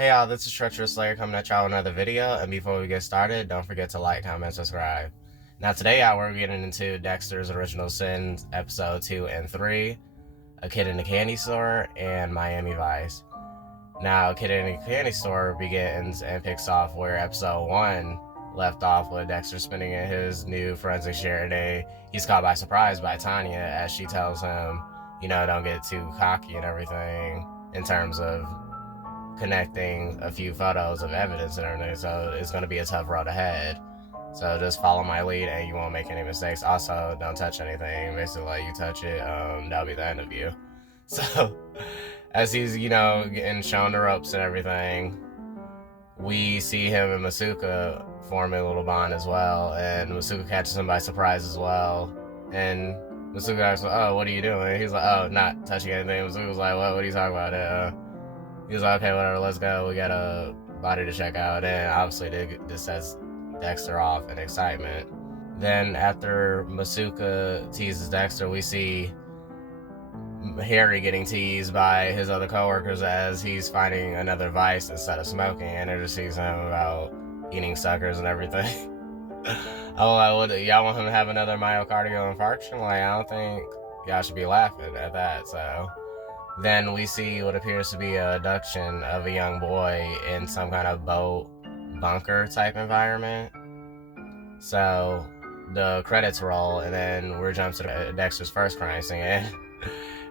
Hey y'all, this is Treacherous Slayer coming at y'all with another video, and before we get started, don't forget to like, comment, subscribe. Now today y'all, we're getting into Dexter's Original Sins, episode 2 and 3, A Kid in the Candy Store, and Miami Vice. Now, A Kid in the Candy Store begins and picks off where episode 1 left off with Dexter spending in his new forensic share day. He's caught by surprise by Tanya as she tells him, don't get too cocky and everything in terms of connecting a few photos of evidence and everything, so it's going to be a tough road ahead. So just follow my lead and you won't make any mistakes. Also, don't touch anything. Basically, like, you touch it, that'll be the end of you. So as he's, getting shown the ropes and everything, we see him and Masuka forming a little bond as well, and Masuka catches him by surprise as well. And Masuka asks, "Oh, what are you doing?" He's like, "Oh, not touching anything." Masuka's like, "What are you talking about?" He was like, "Okay, whatever, let's go. We got a body to check out." And obviously this sets Dexter off in excitement. Then after Masuka teases Dexter, we see Harry getting teased by his other coworkers as he's finding another vice instead of smoking, and introduces him about eating suckers and everything. I'm like, y'all want him to have another myocardial infarction? Like, I don't think y'all should be laughing at that. So then we see what appears to be a abduction of a young boy in some kind of boat bunker type environment. So the credits roll, and then we're jumped to Dexter's first crime scene. And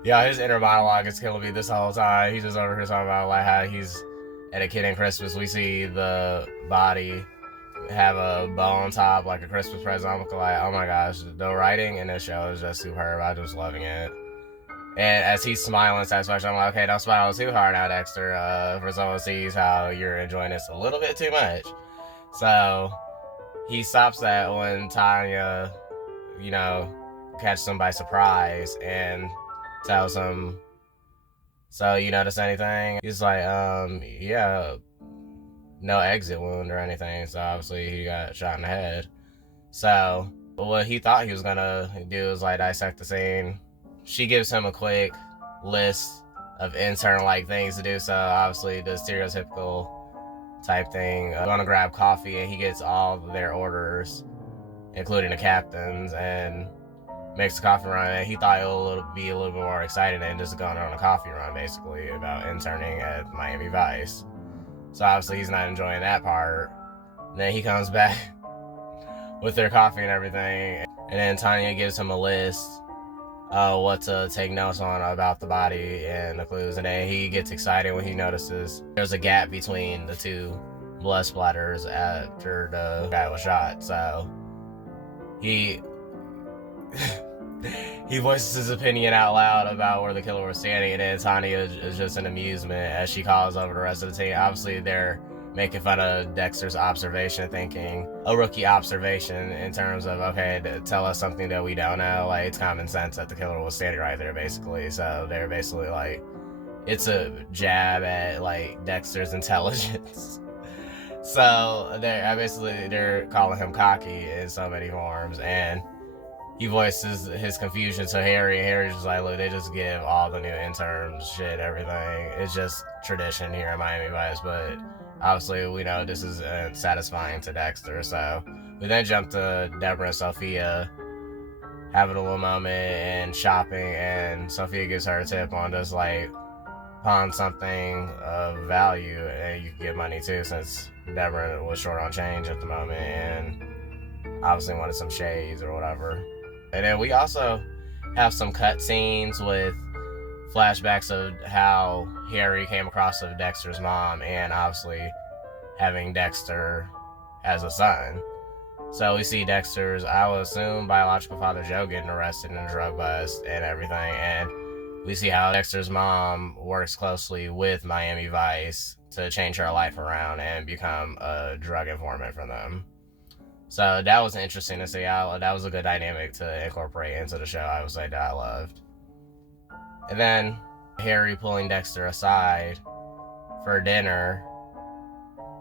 yeah, his inner monologue is killing me this whole time. He's just over here talking about like how he's at a kid in Christmas. We see the body have a bow on top like a Christmas present. I'm like, oh my gosh, the writing in this show is just superb. I'm just loving it. And as he's smiling satisfaction, I'm like, okay, don't smile too hard now, Dexter, for someone sees how you're enjoying this a little bit too much. So he stops that when Tanya, catches him by surprise and tells him, "So you notice anything?" He's like, yeah, no exit wound or anything. So obviously he got shot in the head. So what he thought he was gonna do is like dissect the scene. She gives him a quick list of intern-like things to do. So obviously the stereotypical type thing, gonna grab coffee, and he gets all their orders, including the captain's, and makes the coffee run. And he thought it would be a little bit more exciting than just going on a coffee run, basically, about interning at Miami Vice. So obviously he's not enjoying that part. And then he comes back with their coffee and everything, and then Tanya gives him a list what to take notes on about the body and the clues. And then he gets excited when he notices there's a gap between the two blood splatters after the guy was shot. So he he voices his opinion out loud about where the killer was standing, and then Tanya is just in amusement as she calls over the rest of the team. Obviously they're making fun of Dexter's observation, thinking a rookie observation in terms of, okay, tell us something that we don't know. Like, it's common sense that the killer was standing right there, basically. So they're basically like, it's a jab at like Dexter's intelligence. So they're calling him cocky in so many forms, and he voices his confusion to Harry, and Harry's just like, look, they just give all the new interns shit, everything. It's just tradition here in Miami Vice, but obviously we know this is satisfying to Dexter. So we then jump to Deborah and Sophia having a little moment and shopping, and Sophia gives her a tip on just like pawn something of value, and you can get money too, since Deborah was short on change at the moment and obviously wanted some shades or whatever. And then we also have some cut scenes with flashbacks of how Harry came across of Dexter's mom, and obviously having Dexter as a son. So we see Dexter's, I would assume, biological father Joe getting arrested in a drug bust and everything, and we see how Dexter's mom works closely with Miami Vice to change her life around and become a drug informant for them. So that was interesting to see. That was a good dynamic to incorporate into the show, I would say, that I loved. And then Harry pulling Dexter aside for dinner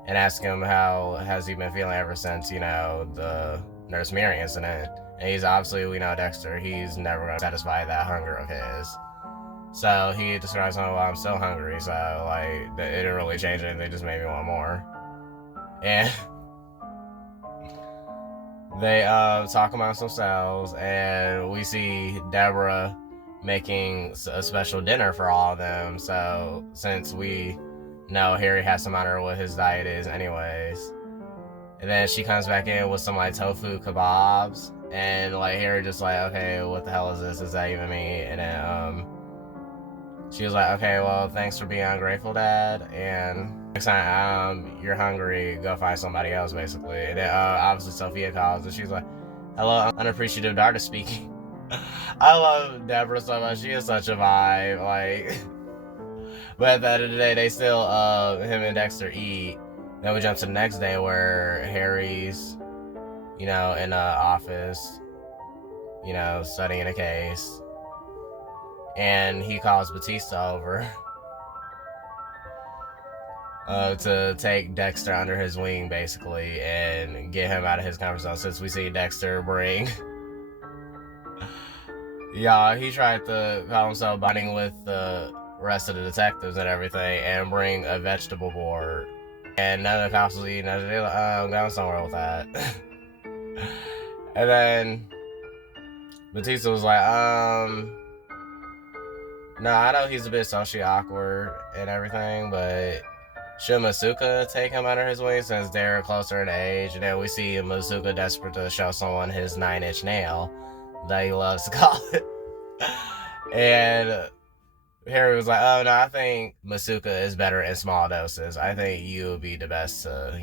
and asking him how has he been feeling ever since, the Nurse Mary incident. And he's obviously, we know Dexter, he's never going to satisfy that hunger of his. So he describes, "Oh, well, I'm still hungry." So like, it didn't really change anything. They just made me want more. And they talk amongst themselves, and we see Deborah making a special dinner for all of them. So since we know Harry has to monitor what his diet is, anyways. And then she comes back in with some like tofu kebabs, and like Harry just like, okay, what the hell is this? Does that even mean? And then she was like, okay, well, thanks for being ungrateful, Dad. And next time you're hungry, go find somebody else, basically. And then obviously Sophia calls, and she's like, hello, unappreciative daughter speaking. I love Deborah so much. She is such a vibe. Like, but at the end of the day, they still him and Dexter eat. Then we jump to the next day where Harry's, in the office, studying a case. And he calls Batista over to take Dexter under his wing, basically, and get him out of his comfort zone. Since we see Dexter bring... he tried to call himself bonding with the rest of the detectives and everything and bring a vegetable board. And none of the cops was eating it. They're like, I'm going somewhere with that. And then Batista was like, no, I know he's a bit socially awkward and everything, but should Masuka take him under his wing since they're closer in age? And then we see Masuka desperate to show someone his 9-inch nail that he loves to call it. And Harry was like, oh no, I think Masuka is better in small doses. I think you would be the best to,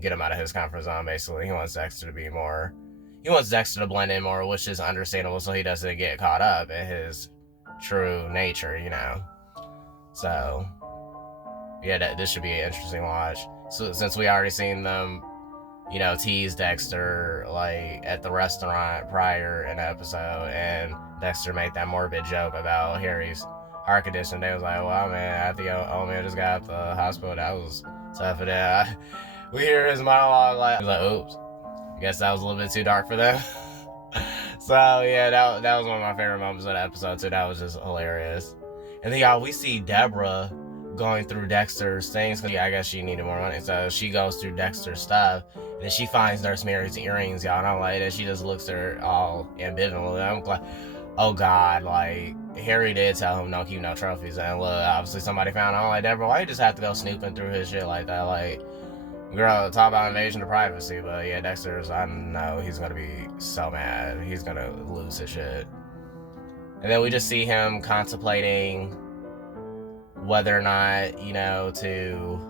get him out of his comfort zone, basically. He wants Dexter to blend in more, which is understandable so he doesn't get caught up in his true nature, So, yeah, this should be an interesting watch. So, since we already seen them, tease Dexter, like, at the restaurant prior in the episode, and Dexter made that morbid joke about Harry's heart condition. They was like, well, man, I think old man just got out the hospital. That was tough. And then we hear his monologue, like, he's like, oops, I guess that was a little bit too dark for them. So, yeah, that was one of my favorite moments of the episode, too. That was just hilarious. And then, we see Deborah going through Dexter's things, because I guess she needed more money. So she goes through Dexter's stuff, and then she finds Nurse Mary's earrings, y'all. And I'm like, and she just looks at her all ambivalent. I'm like, oh God, like, Harry did tell him don't keep no trophies. And look, obviously somebody found out. I'm like, Deborah, why you just have to go snooping through his shit like that? Like, girl, talk about invasion of privacy. But yeah, Dexter's, I know he's gonna be so mad. He's gonna lose his shit. And then we just see him contemplating whether or not, to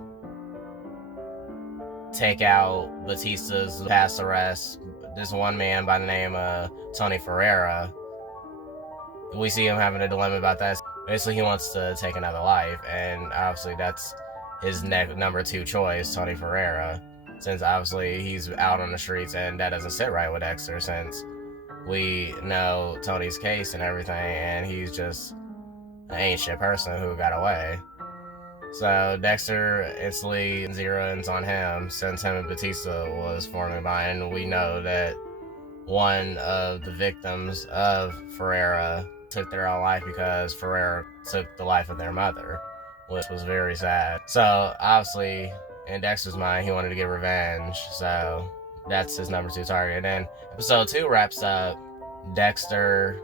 take out Batista's past arrest. This one man by the name of Tony Ferreira. We see him having a dilemma about that. Basically, he wants to take another life, and obviously that's his number 2 choice, Tony Ferreira, since obviously he's out on the streets, and that doesn't sit right with Dexter, since we know Tony's case and everything, and he's just an ancient person who got away. So Dexter instantly zeroes on him, since him and Batista was forming a bond, and we know that one of the victims of Ferreira took their own life because Ferreira took the life of their mother, which was very sad. So obviously, in Dexter's mind, he wanted to get revenge, so that's his number 2 target. And then episode 2 wraps up Dexter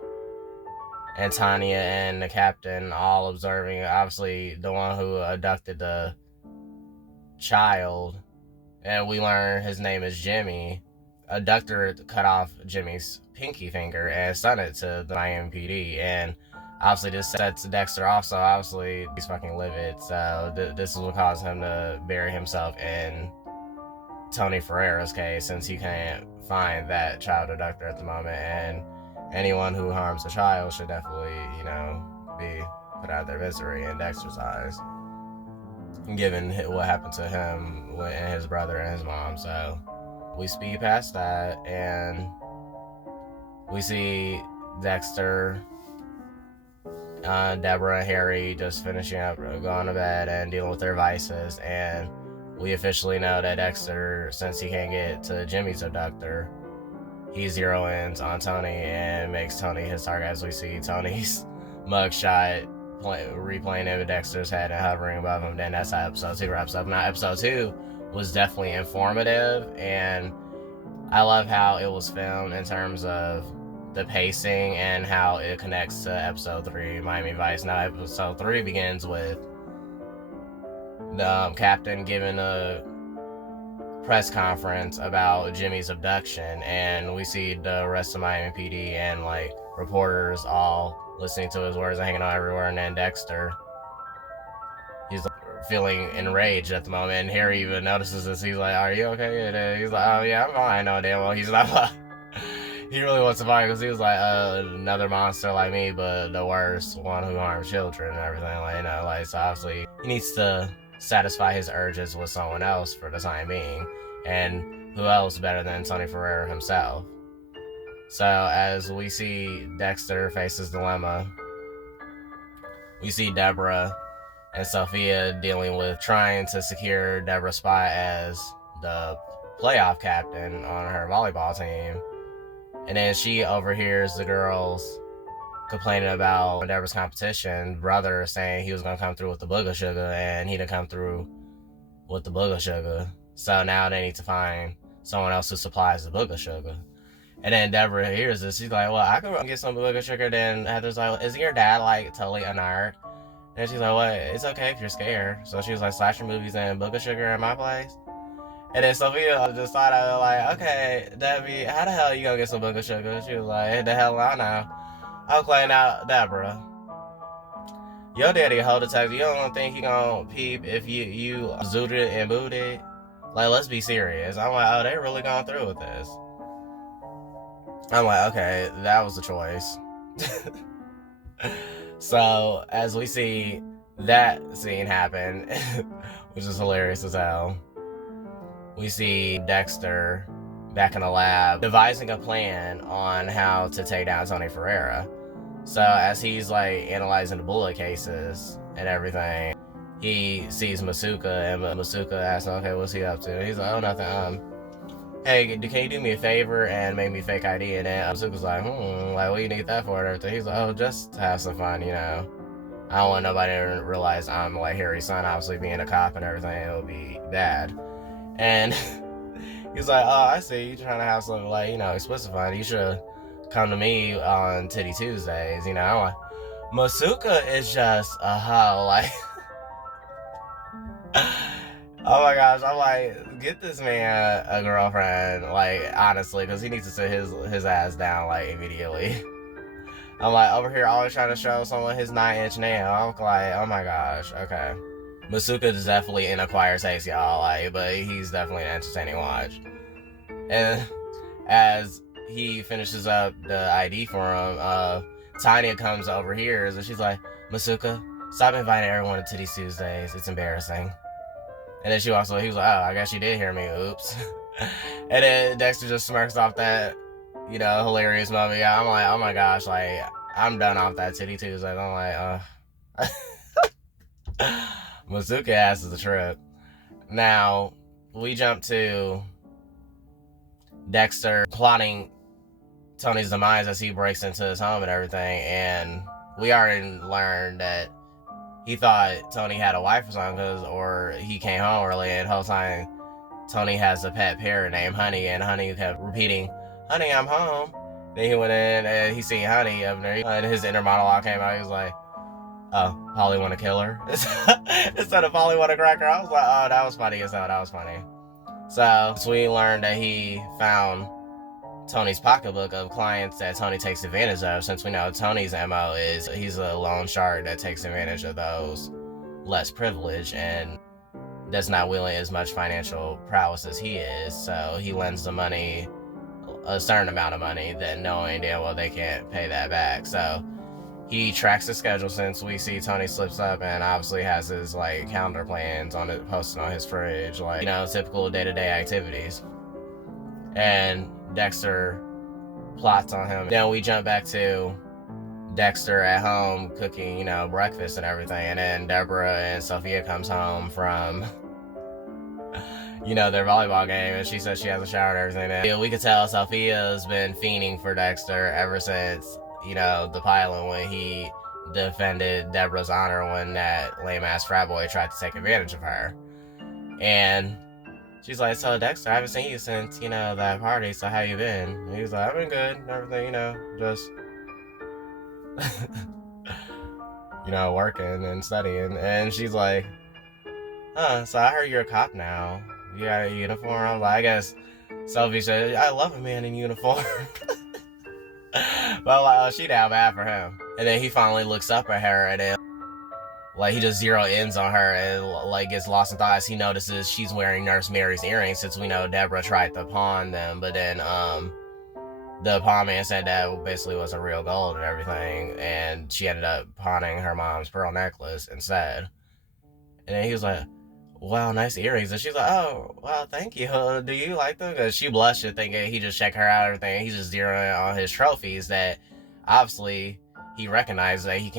and Tanya and the captain all observing, obviously, the one who abducted the child, and we learn his name is Jimmy. Abductor cut off Jimmy's pinky finger and sent it to the Miami PD, and obviously this sets Dexter off, so obviously he's fucking livid. So this is what caused him to bury himself in Tony Ferreira's case, since he can't find that child abductor at the moment, and anyone who harms a child should definitely, be put out of their misery in Dexter's eyes, given what happened to him and his brother and his mom. So we speed past that, and we see Dexter, Deborah, and Harry just finishing up, going to bed, and dealing with their vices. And we officially know that Dexter, since he can't get to Jimmy's abductor, he zero ins on Tony and makes Tony his target, as we see Tony's mugshot replaying in Dexter's head and hovering above him. Then that's how episode 2 wraps up. Now, episode 2 was definitely informative, and I love how it was filmed in terms of the pacing and how it connects to episode 3, Miami Vice. Now, episode 3 begins with the captain giving a press conference about Jimmy's abduction, and we see the rest of Miami PD and like reporters all listening to his words and hanging out everywhere. And then Dexter, he's like, feeling enraged at the moment, and Harry even notices this. He's like, "Are you okay?" And he's like, "Oh yeah, I'm fine." I know damn well he's not. He really wants to fight because he was like, another monster like me, but the worst one who harms children and everything, like, you know, like, so obviously he needs to satisfy his urges with someone else for the time being, and who else better than Tony Ferreira himself? So as we see Dexter face his dilemma, we see Deborah and Sophia dealing with trying to secure Deborah's spot as the playoff captain on her volleyball team. And then she overhears the girls complaining about Deborah's competition brother saying he was going to come through with the booger sugar, and he didn't come through with the booger sugar. So now they need to find someone else who supplies the booger sugar. And then Deborah hears this. She's like, "Well, I could get some booger sugar." Then Heather's like, "Isn't your dad like totally unarmed?" And she's like, "Well, it's okay if you're scared." So she was like, "Slasher movies and booger sugar in my place?" And then Sophia just thought of it like, "Okay, Debbie, how the hell you gonna get some booger sugar?" She was like, "The hell I know." I'm playing out Deborah. Your daddy a whole detective. You don't think he gonna peep if you zooted and booted? Like, let's be serious. I'm like, oh, they really going through with this. I'm like, okay, that was a choice. So, as we see that scene happen, which is hilarious as hell, we see Dexter back in the lab devising a plan on how to take down Tony Ferreira. So as he's like analyzing the bullet cases and everything, he sees Masuka, and Masuka asks him, "Okay, what's he up to?" He's like, "Oh, nothing. Hey, can you do me a favor and make me fake ID?" And then Masuka's like, like, what do you need that for and everything? He's like, "Oh, just to have some fun, you know. I don't want nobody to realize I'm like Harry's son, obviously being a cop and everything. It'll be bad." And he's like, "Oh, I see. You trying to have some, like, you know, explicit fun. You should come to me on Titty Tuesdays, you know." I'm like, Masuka is just a hoe, like. Oh my gosh, I'm like, get this man a girlfriend, like, honestly, because he needs to sit his ass down, like, immediately. I'm like, over here always trying to show someone his 9-inch nail. I'm like, oh my gosh, okay. Masuka is definitely in acquired taste, y'all, like, but he's definitely an entertaining watch. And as he finishes up the ID for him, Tanya comes over here, and she's like, "Masuka, stop inviting everyone to Titty Tuesdays. It's embarrassing." And then he was like, "Oh, I guess you did hear me. Oops." And then Dexter just smirks off that, you know, hilarious moment. Yeah, I'm like, oh my gosh, like, I'm done off that Titty Tuesday. I'm like, Masuka ass is a trip. Now, we jump to Dexter plotting Tony's demise as he breaks into his home and everything, and we already learned that he thought Tony had a wife or something, or he came home early, and the whole time Tony has a pet parrot named Honey, and Honey kept repeating, "Honey, I'm home." Then he went in and he seen Honey up there, and his inner monologue came out. He was like, "Oh, Polly want to kill her?" Instead of Polly want to crack her. I was like, oh, that was funny as hell. That was funny. So we learned that he found Tony's pocketbook of clients that Tony takes advantage of, since we know Tony's MO is he's a loan shark that takes advantage of those less privileged and that's not willing as much financial prowess as he is. So he lends the money, a certain amount of money, then knowing damn well they can't pay that back. So he tracks the schedule, since we see Tony slips up and obviously has his like calendar plans on it posted on his fridge, like, you know, typical day-to-day activities. And Dexter plots on him. Then we jump back to Dexter at home cooking, you know, breakfast and everything, and then Deborah and Sophia comes home from, you know, their volleyball game, and she says she hasn't showered and everything. And we could tell Sophia's been fiending for Dexter ever since, you know, the pilot, when he defended Deborah's honor when that lame-ass frat boy tried to take advantage of her. And she's like, so Dexter, I haven't seen you since, that party, so how you been? And he was like, I've been good, everything, just, working and studying. And she's like, so I heard you're a cop now. You got a uniform? I'm like, I guess Sophie said, I love a man in uniform. But like, oh, she down bad for him. And then he finally looks up at her, and then he just zero ends on her and gets lost in thought as he notices she's wearing Nurse Mary's earrings, since we know Deborah tried to pawn them, but then the pawn man said that basically wasn't real gold and everything, and she ended up pawning her mom's pearl necklace instead. And then he was like, wow, nice earrings. And she's like, oh, wow, thank you. Do you like them? Because she blushed thinking he just checked her out and everything. He's just zeroing on his trophies that obviously he recognized that he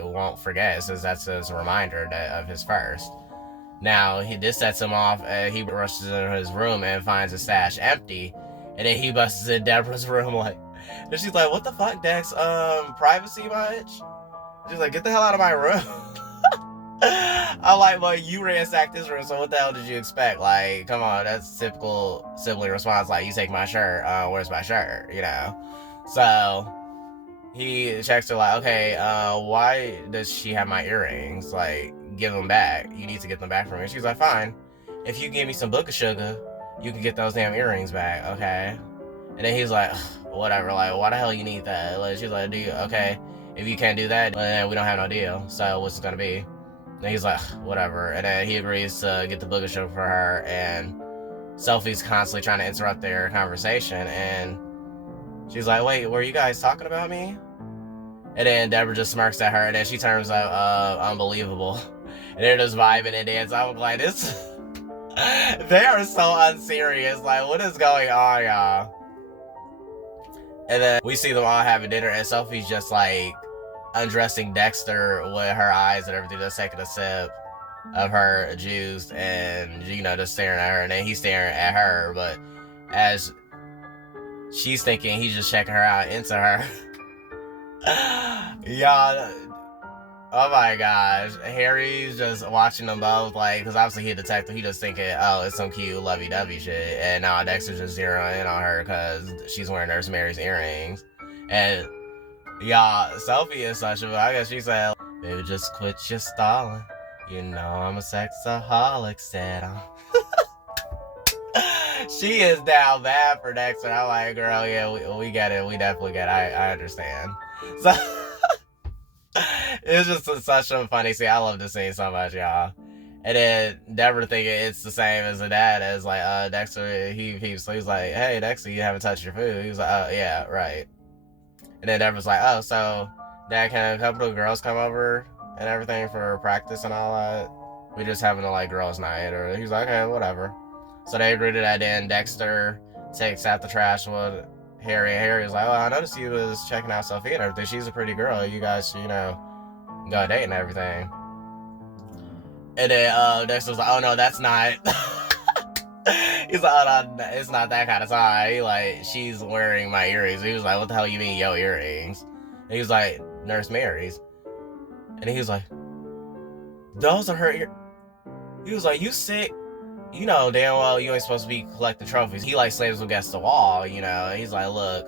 won't forget, since that's his reminder of his first. Now, this sets him off. He rushes into his room and finds his stash empty. And then he busts in Deborah's room and she's like, what the fuck, Dex? Privacy much? She's like, get the hell out of my room. I'm like, well, you ransacked this room, so what the hell did you expect? Like, come on, that's typical sibling response. Like, you take my shirt, where's my shirt? So he checks her like, okay, why does she have my earrings? Like, give them back. You need to get them back from me. She's like, fine. If you give me some book of sugar, you can get those damn earrings back, okay? And then he's like, whatever, like, why the hell you need that? Like, she's like, okay, if you can't do that, then we don't have no deal. So what's it gonna be? And he's like, whatever. And then he agrees to get the book of sugar for her, and Sophie's constantly trying to interrupt their conversation, and she's like, wait, were you guys talking about me? And then Deborah just smirks at her, and then she turns out unbelievable. And they're just vibing and dancing. I'm like, they are so unserious. Like, what is going on, y'all? And then we see them all having dinner, and Sophie's just like undressing Dexter with her eyes and everything, just taking a sip of her juice and, just staring at her. And then he's staring at her, but as she's thinking he's just checking her out into her. Y'all, oh my gosh. Harry's just watching them both, because obviously he's a detective. He just thinking, oh, it's some cute lovey-dovey shit. And now Dexter's just zeroing in on her because she's wearing Nurse Mary's earrings. And y'all, Sophie is such I guess she said, baby, just quit your stalling. I'm a sexaholic, said I'm. She is down bad for Dexter. I'm like, girl, yeah, we get it. We definitely get it. I understand. So, it's just such a funny scene. I love this scene so much, y'all. And then Deborah thinking it's the same as the dad, as Dexter, he's like, hey, Dexter, you haven't touched your food. He was like, oh, yeah, right. And then Deborah's like, oh, so Dad, can a couple of girls come over and everything for practice and all that? We just having a girls' night. Or he's like, okay, whatever. So they agree to that. Then Dexter takes out the trash with Harry. And Harry's like, well, I noticed you was checking out Sophie and everything. She's a pretty girl. You guys, go date and everything. And then Dexter's like, oh, no, that's not. He's like, oh, no, it's not that kind of time. She's wearing my earrings. He was like, what the hell you mean, yo earrings? And he was like, Nurse Mary's. And he was like, those are her ear. He was like, you sick? Damn well you ain't supposed to be collecting trophies. He slams them against the wall, He's like, look,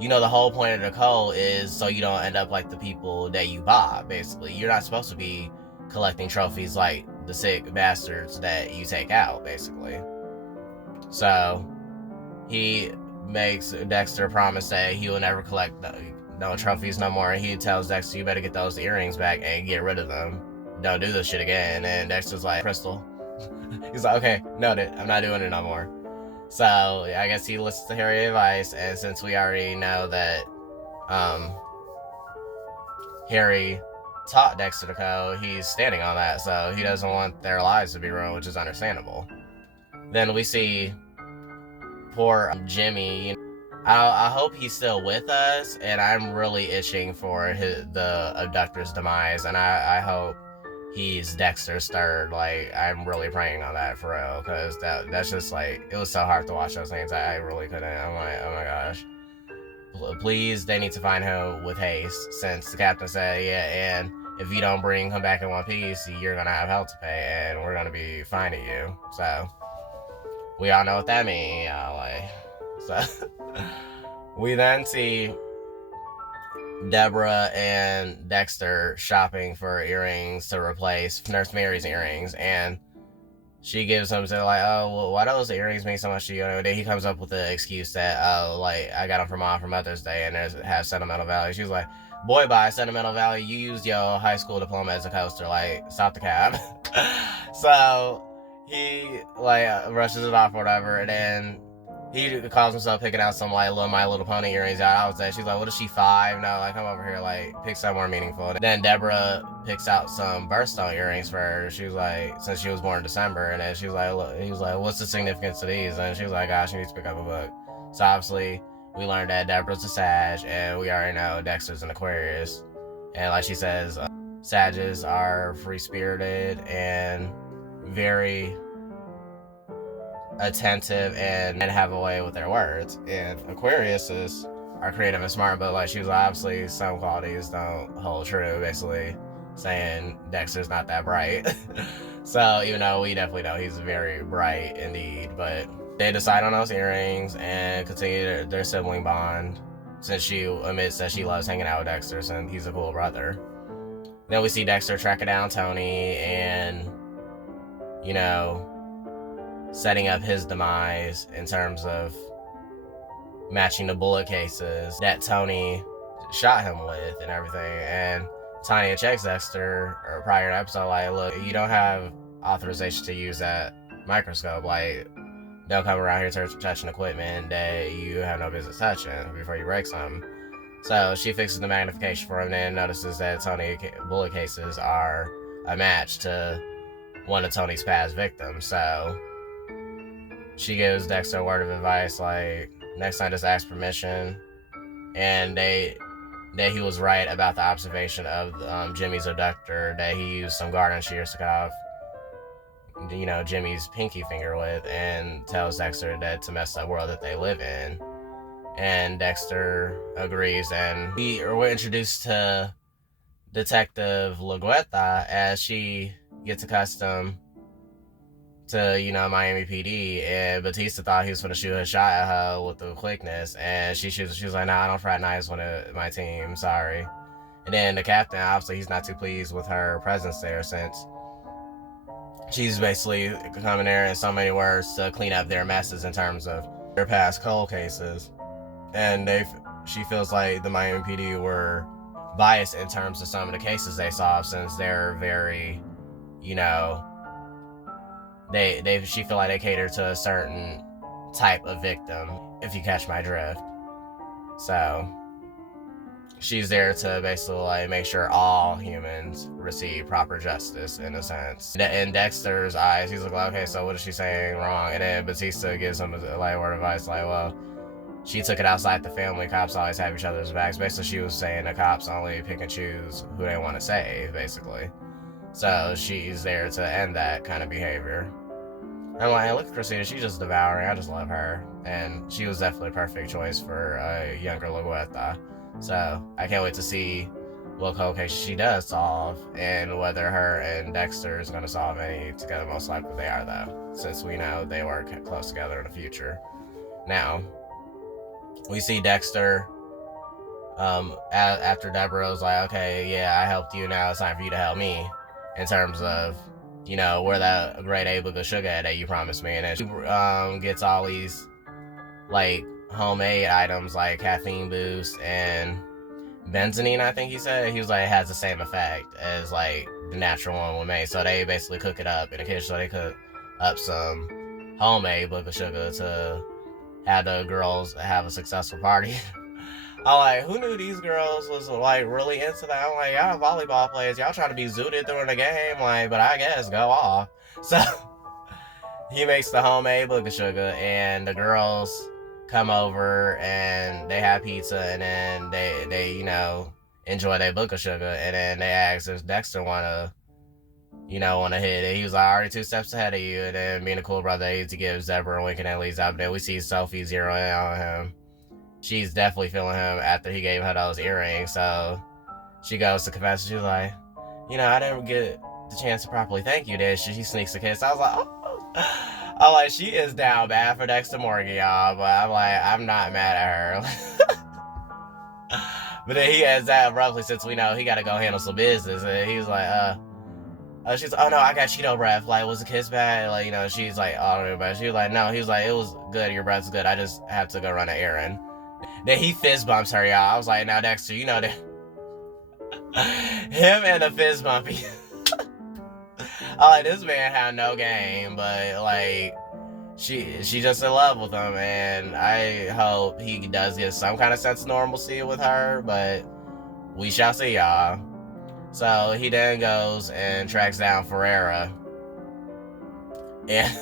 the whole point of the code is so you don't end up like the people that you bought, basically. You're not supposed to be collecting trophies like the sick bastards that you take out, basically. So he makes Dexter promise that he will never collect no trophies no more. And he tells Dexter, you better get those earrings back and get rid of them. Don't do this shit again. And Dexter's like, Crystal. He's like, okay, noted. I'm not doing it no more. So I guess he listens to Harry's advice. And since we already know that Harry taught Dexter the code, he's standing on that. So he doesn't want their lives to be ruined, which is understandable. Then we see poor Jimmy. I hope he's still with us, and I'm really itching for the abductor's demise, and I hope he's Dexter's third. I'm really praying on that for real, because that's just it was so hard to watch those things. I really couldn't. I'm like, oh my gosh. please, they need to find him with haste, since the captain said, yeah, and if you don't bring him back in one piece, you're gonna have hell to pay, and we're gonna be fining you. So we all know what that means, so we then see Deborah and Dexter shopping for earrings to replace Nurse Mary's earrings, and she gives him to like, oh, well, why do those earrings mean so much to you? And then he comes up with the excuse that, oh, like, I got them for Mom for Mother's Day, and it has sentimental value. She's like, boy, by sentimental value, you used your high school diploma as a coaster. Like, stop the cab. So he like rushes it off or whatever, and then he calls himself picking out some like little My Little Pony earrings out. I was there. She's like, what is she, 5? No, like, come over here, like, pick something more meaningful. Then Deborah picks out some birthstone earrings for her. She was like, since she was born in December, and then she was like, look, he was like, what's the significance of these? And she was like, gosh, she needs to pick up a book. So obviously we learned that Deborah's a Sag, and we already know Dexter's an Aquarius. And like she says, Sages are free-spirited and very attentive and have a way with their words, and Aquariuses are creative and smart, but like she was obviously some qualities don't hold true, basically saying Dexter's not that bright. So even though we definitely know he's very bright indeed, but they decide on those earrings and continue their sibling bond, since she admits that she loves hanging out with Dexter since he's a cool brother. Then we see Dexter tracking down Tony and, you know, setting up his demise in terms of matching the bullet cases that Tony shot him with and everything. And Tanya checks Dexter or prior to episode, like, look, you don't have authorization to use that microscope. Like, don't come around here touching equipment that you have no business touching before you break something. So she fixes the magnification for him and notices that Tony bullet cases are a match to one of Tony's past victims. So she gives Dexter a word of advice, like, next time just ask permission. And that he was right about the observation of Jimmy's abductor, that he used some garden shears to cut off, you know, Jimmy's pinky finger with, and tells Dexter that it's a messed up world that they live in. And Dexter agrees, and we're introduced to Detective Lagueta as she gets accustomed to, you know, Miami PD, and Batista thought he was going to shoot a shot at her with the quickness, and she was like, nah, I don't fraternize with my team, sorry. And then the captain, obviously he's not too pleased with her presence there, since she's basically coming there in so many words to clean up their messes in terms of their past cold cases. And she feels like the Miami PD were biased in terms of some of the cases they solved, since they're very, you know, she feel like they cater to a certain type of victim, if you catch my drift. So she's there to basically like make sure all humans receive proper justice, in a sense. In Dexter's eyes, he's like, okay, so what is she saying wrong? And then Batista gives him a like word of advice, like, well, she took it outside the family. Cops always have each other's backs. Basically, she was saying the cops only pick and choose who they want to save, basically. So she's there to end that kind of behavior. I'm like, look at Christina, she's just devouring. I just love her. And she was definitely a perfect choice for a younger Lagueta. So I can't wait to see what cold case she does solve, and whether her and Dexter is going to solve any together. Most likely they are, though, since we know they work close together in the future. Now, we see Dexter after Deborah was like, okay, yeah, I helped you, now it's time for you to help me, in terms of, you know, where that grade A book of sugar at that you promised me. And then she gets all these like homemade items like caffeine boost and benzene, I think he said. He was like, it has the same effect as like the natural one would make. So they basically cook it up in the kitchen. So they cook up some homemade book of sugar to have the girls have a successful party. I'm like, who knew these girls was like really into that? I'm like, y'all volleyball players, y'all trying to be zooted during the game, like, but I guess go off. So he makes the homemade book of sugar, and the girls come over and they have pizza, and then they you know, enjoy their book of sugar, and then they ask if Dexter wanna hit it. He was like, already 2 steps ahead of you. And then being a cool brother, he used to give Deborah a wink, and then leaves out. But then we see Sophie zero in on him, she's definitely feeling him after he gave her those earrings. So she goes to confess. She's like, I didn't get the chance to properly thank you. Then she sneaks a kiss. I was like, oh. I'm like, she is down bad for Dexter Morgan, y'all. But I'm like, I'm not mad at her. But then he ends that abruptly, since we know he got to go handle some business. And he's like, she's like, oh no, I got Cheeto breath. Like, was the kiss bad? Like, she's like, oh, but she was like, no. He was like, it was good. Your breath's good. I just have to go run an errand. Then he fist bumps her, y'all. I was like, now Dexter, you know that him and the fist bumpy. I'm like, this man had no game, but like, she just in love with him, and I hope he does get some kind of sense of normalcy with her, but we shall see, y'all. So he then goes and tracks down Ferreira, and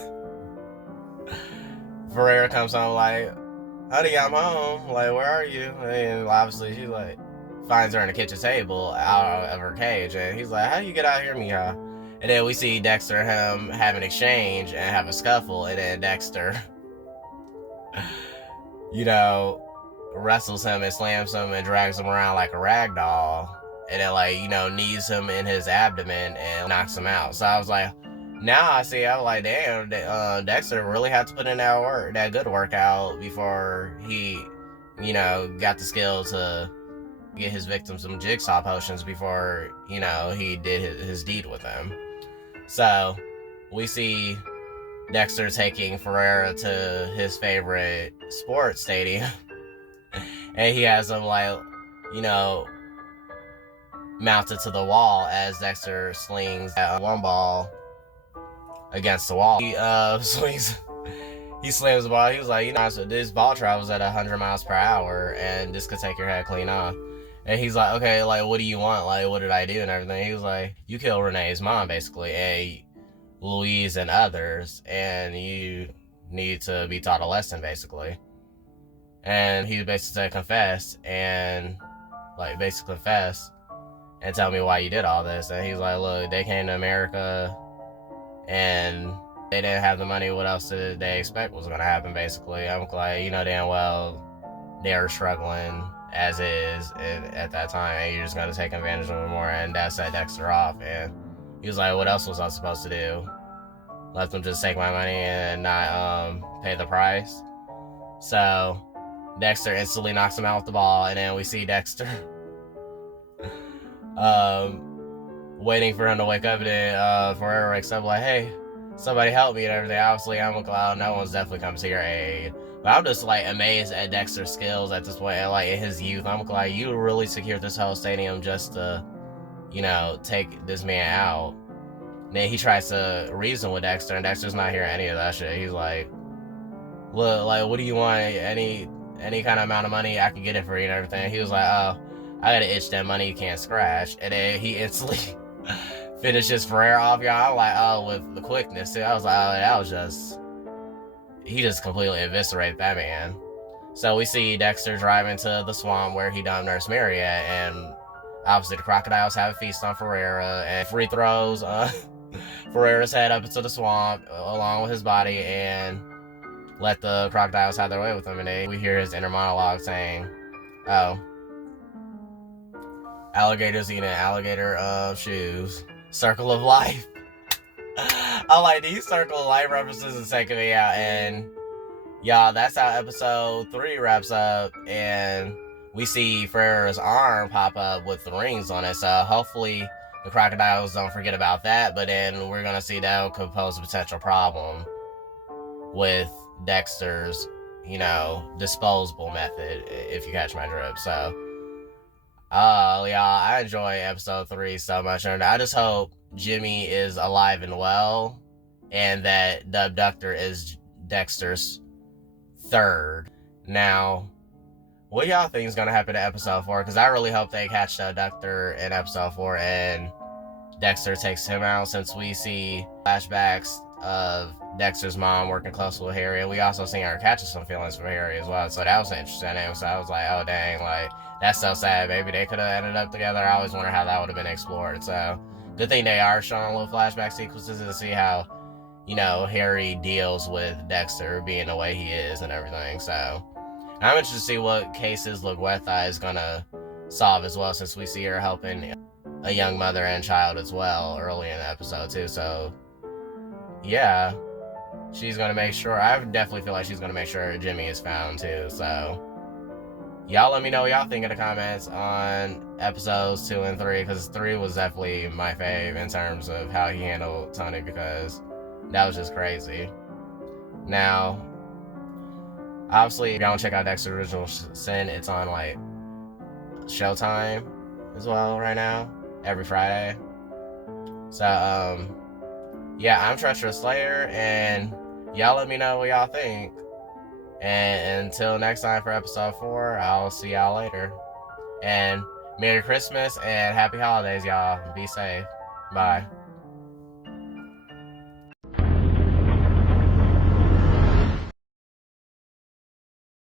Ferreira comes home like, honey, I'm home. Like, where are you? And obviously she like finds her in the kitchen table out of her cage, and he's like, how do you get out here, Mija? And then we see Dexter and him have an exchange and have a scuffle, and then Dexter wrestles him and slams him and drags him around like a rag doll, and then like, knees him in his abdomen and knocks him out. So I was like, now I see, I was like, damn, Dexter really had to put in that good workout before he, got the skill to get his victims some jigsaw potions before, he did his deed with them. So we see Dexter taking Ferreira to his favorite sports stadium. And he has him like, mounted to the wall as Dexter slings that one ball against the wall. He he slams the ball. He was like, so this ball travels at 100 miles per hour, and this could take your head clean off. And he's like, okay, like, what do you want? Like, what did I do and everything? He was like, you killed Renee's mom, basically, and Louise and others, and you need to be taught a lesson, basically. And he basically said, confess, and, like, basically confess, and tell me why you did all this. And he's like, look, they came to America, and they didn't have the money. What else did they expect was going to happen, basically? I'm like, damn well they were struggling as is at that time, and you're just going to take advantage of them more. And that set Dexter off, and he was like, what else was I supposed to do? Let them just take my money and not pay the price? So Dexter instantly knocks him out with the ball, and then we see Dexter waiting for him to wake up, and then Ferreira wakes up like, hey, somebody help me and everything. Obviously, I'm like, no one's definitely come to your aid. But I'm just like amazed at Dexter's skills at this point, and like in his youth. I'm like, you really secured this whole stadium just to, take this man out. And then he tries to reason with Dexter, and Dexter's not hearing any of that shit. He's like, look, like, what do you want? Any kind of amount of money, I can get it for you and everything. He was like, oh, I got to itch that money you can't scratch. And then he instantly finishes Ferreira off, y'all. I'm like, oh, with the quickness too. I was like, oh, that was just, he just completely eviscerated that man. So we see Dexter driving to the swamp where he done Nurse Mary at, and obviously the crocodiles have a feast on Ferreira, and free throws Ferreira's head up into the swamp along with his body, and let the crocodiles have their way with him. And then we hear his inner monologue saying, oh, alligators eating alligator shoes. Circle of life. I like these circle of life references and taking me out. And y'all, that's how episode 3 wraps up. And we see Ferreira's arm pop up with the rings on it. So hopefully the crocodiles don't forget about that. But then we're going to see that could pose a potential problem with Dexter's, disposable method, if you catch my drift. So, y'all, I enjoy episode 3 so much, and I just hope Jimmy is alive and well, and that the abductor is Dexter's third. Now, what y'all think is gonna happen to episode 4? Because I really hope they catch the abductor in episode 4, and Dexter takes him out, since we see flashbacks of Dexter's mom working closely with Harry, and we also seen her catching some feelings from Harry as well. So that was interesting. So I was like, oh dang, like that's so sad. Maybe they could have ended up together. I always wonder how that would have been explored. So good thing they are showing little flashback sequences to see how, Harry deals with Dexter being the way he is and everything. So I'm interested to see what cases Luguetha is gonna solve as well, since we see her helping a young mother and child as well early in the episode too. So yeah, she's gonna make sure. I definitely feel like she's gonna make sure Jimmy is found too. So y'all let me know what y'all think in the comments on episodes 2 and 3, because 3 was definitely my fave in terms of how he handled Tony, because that was just crazy. Now, obviously, if y'all want to check out Dexter Original Sin, it's on like Showtime as well right now, every Friday. So yeah, I'm Treacherous Slayer, and y'all let me know what y'all think. And until next time for episode 4, I'll see y'all later. And Merry Christmas and Happy Holidays, y'all. Be safe. Bye.